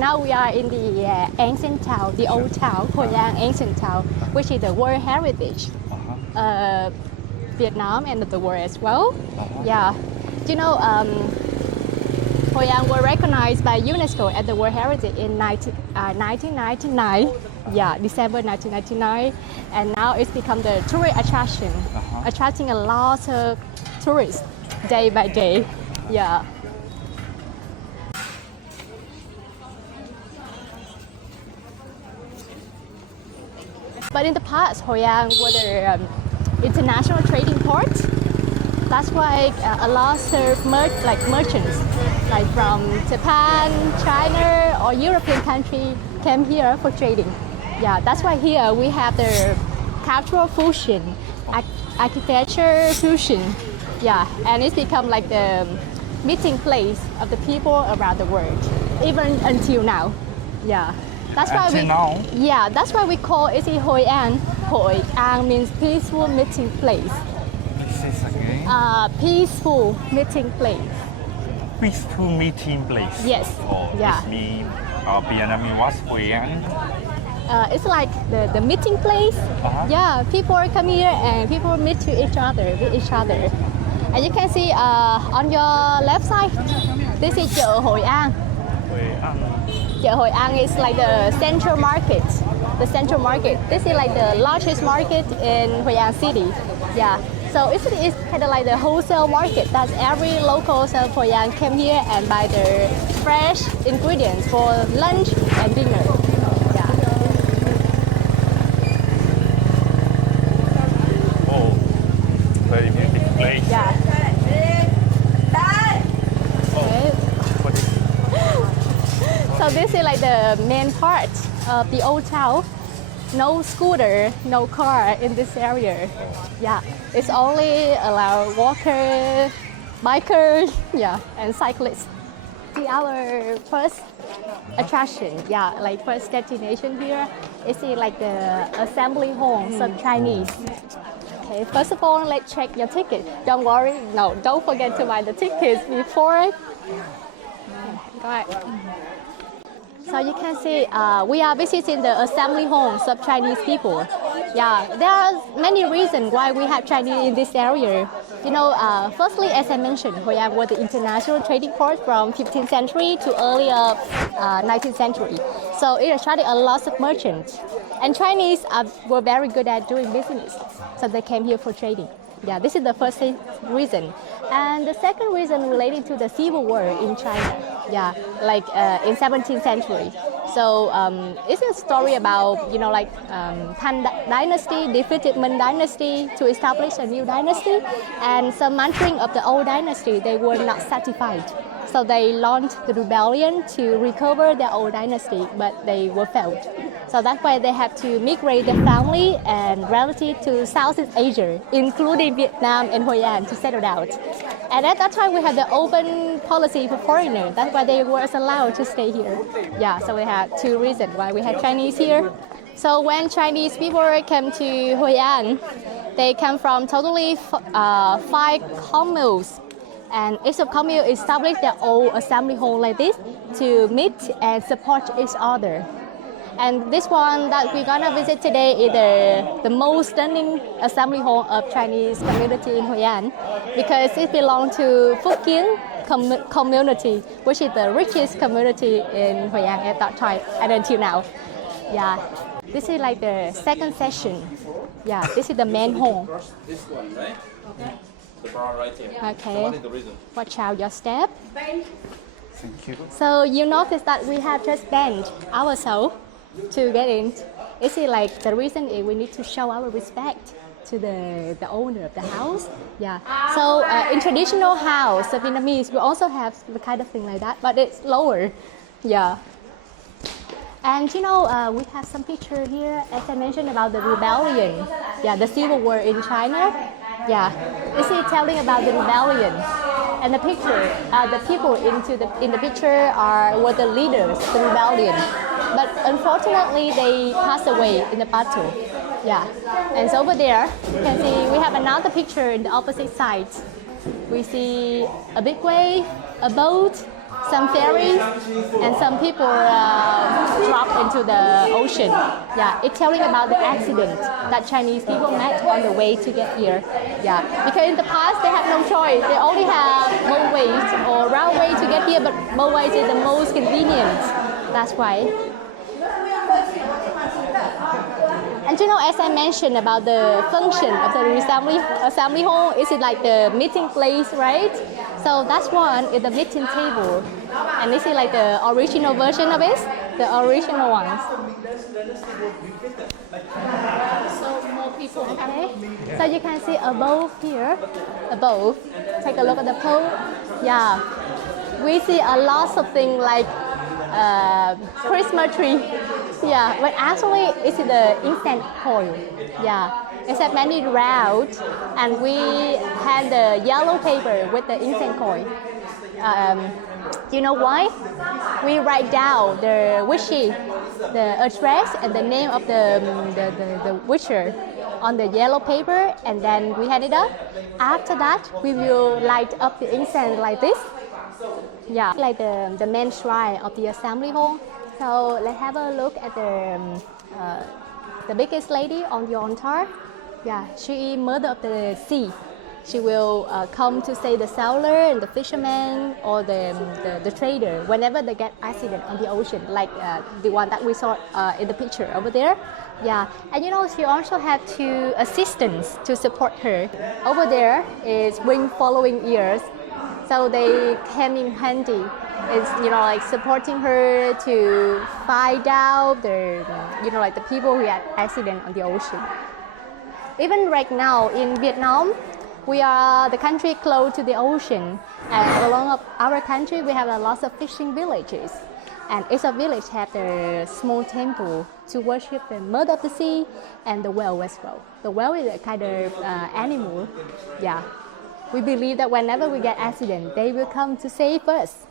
Now we are in the ancient town, the old town, Hoi An ancient town, which is the World Heritage, Vietnam and the world as well. Yeah, you know, Hoi An was recognized by UNESCO as the World Heritage in 1999. Yeah, December 1999, and now it's become the tourist attraction, attracting a lot of tourists day by day. Yeah. But in the past, Hoi An was an international trading port. That's why a lot of merchants, like from Japan, China, or European country, came here for trading. Yeah, that's why here we have the cultural fusion, architecture fusion. Yeah, and it's become like the meeting place of the people around the world, even until now. Yeah. That's why that's why we call it Hoi An. Hoi An means peaceful meeting place. This is again. Peaceful meeting place. Peaceful meeting place. Yes. Oh, yeah. This means Vietnamese what's Hoi An? It's like the meeting place. Yeah, people come here and people meet to each other, with each other. And you can see on your left side, this is chợ Hoi An. Hoi An. Chợ Hoi An is like the central market. The central market. This is like the largest market in Hoi An city. Yeah. So it's kind of like the wholesale market that every locals of Hoi An came here and buy their fresh ingredients for lunch and dinner. Yeah. Oh, very beautiful place. Yeah. So this is like the main part of the old town. No scooter, no car in this area. Yeah, it's only allowed walker, biker, yeah, and cyclists. Our first attraction, yeah, like first destination here is like the assembly halls of Chinese. Okay, first of all, let's check your ticket. Don't worry, no, don't forget to buy the tickets before. Go ahead. So you can see we are visiting the assembly homes of Chinese people. Yeah, there are many reasons why we have Chinese in this area. You know, firstly, as I mentioned, Hoi An was the international trading port from 15th century to earlier 19th century. So it attracted a lot of merchants. And Chinese were very good at doing business. So they came here for trading. Yeah, this is the first reason. And the second reason related to the civil war in China. Yeah, like in 17th century. So it's a story about, you know, like Han dynasty defeated Ming dynasty to establish a new dynasty. And some mentoring of the old dynasty, they were not satisfied. So they launched the rebellion to recover their old dynasty, but they were failed. So that's why they have to migrate their family and relatives to Southeast Asia, including Vietnam and Hoi An, to settle down. And at that time, we had the open policy for foreigners. That's why they were allowed to stay here. Yeah, so we had two reasons why we had Chinese here. So when Chinese people came to Hoi An, they come from totally 5 communes. And each commune established their own assembly hall like this to meet and support each other. And this one that we're gonna visit today is the most stunning assembly hall of Chinese community in Hoi An because it belongs to Phúc-Kiến community, which is the richest community in Hoi An at that time and until now. Yeah, this is like the second session. Yeah, this is the main hall. This one, right? The bar right here. Okay. So what is the reason? Watch out your step. Thank you. So you notice that we have just bent ourselves to get in. Is it like the reason is we need to show our respect to the owner of the house? Yeah. So in traditional house of Vietnamese, we also have the kind of thing like that, but it's lower. Yeah. And you know, we have some picture here, as I mentioned about the rebellion. Yeah, the civil war in China. Yeah. Is it telling about the rebellion? And the picture, the people in the picture were the leaders of the rebellion. But unfortunately, they passed away in the battle. Yeah. And so over there, you can see we have another picture in the opposite side. We see a big wave, a boat, some ferries, and some people dropped into the ocean. Yeah, it's telling about the accident that Chinese people met on the way to get here. Yeah, because in the past they have no choice. They only have motorways or railway to get here, but motorways is the most convenient. That's why. And you know, as I mentioned about the function of the assembly hall, is it like the meeting place, right? So that's one is the meeting table, and this is like the original version of it, the original ones. So more people, okay? So you can see above here, above. Take a look at the pole. Yeah, we see a lot of things like Christmas tree. Yeah, but actually it's the instant coil. Yeah, it's a many route, and we had the yellow paper with the instant coil. You know why? We write down the wishy, the address and the name of the wisher on the yellow paper, and then we hand it up. After that, we will light up the incense like this. Yeah, like the main shrine of the assembly hall. So let's have a look at the biggest lady on the altar. Yeah, she is mother of the sea. She will come to save the sailor and the fisherman or the trader whenever they get accident on the ocean, like the one that we saw in the picture over there. Yeah, and you know, she also had two assistants to support her. Over there is wing following ears, so they came in handy. It's, you know, like supporting her to find out the, you know, like the people who had accident on the ocean. Even right now in Vietnam, we are the country close to the ocean, and along our country we have a lot of fishing villages, and each of village have a small temple to worship the mother of the sea and the whale as well. The whale is a kind of animal. Yeah, we believe that whenever we get accident, they will come to save us.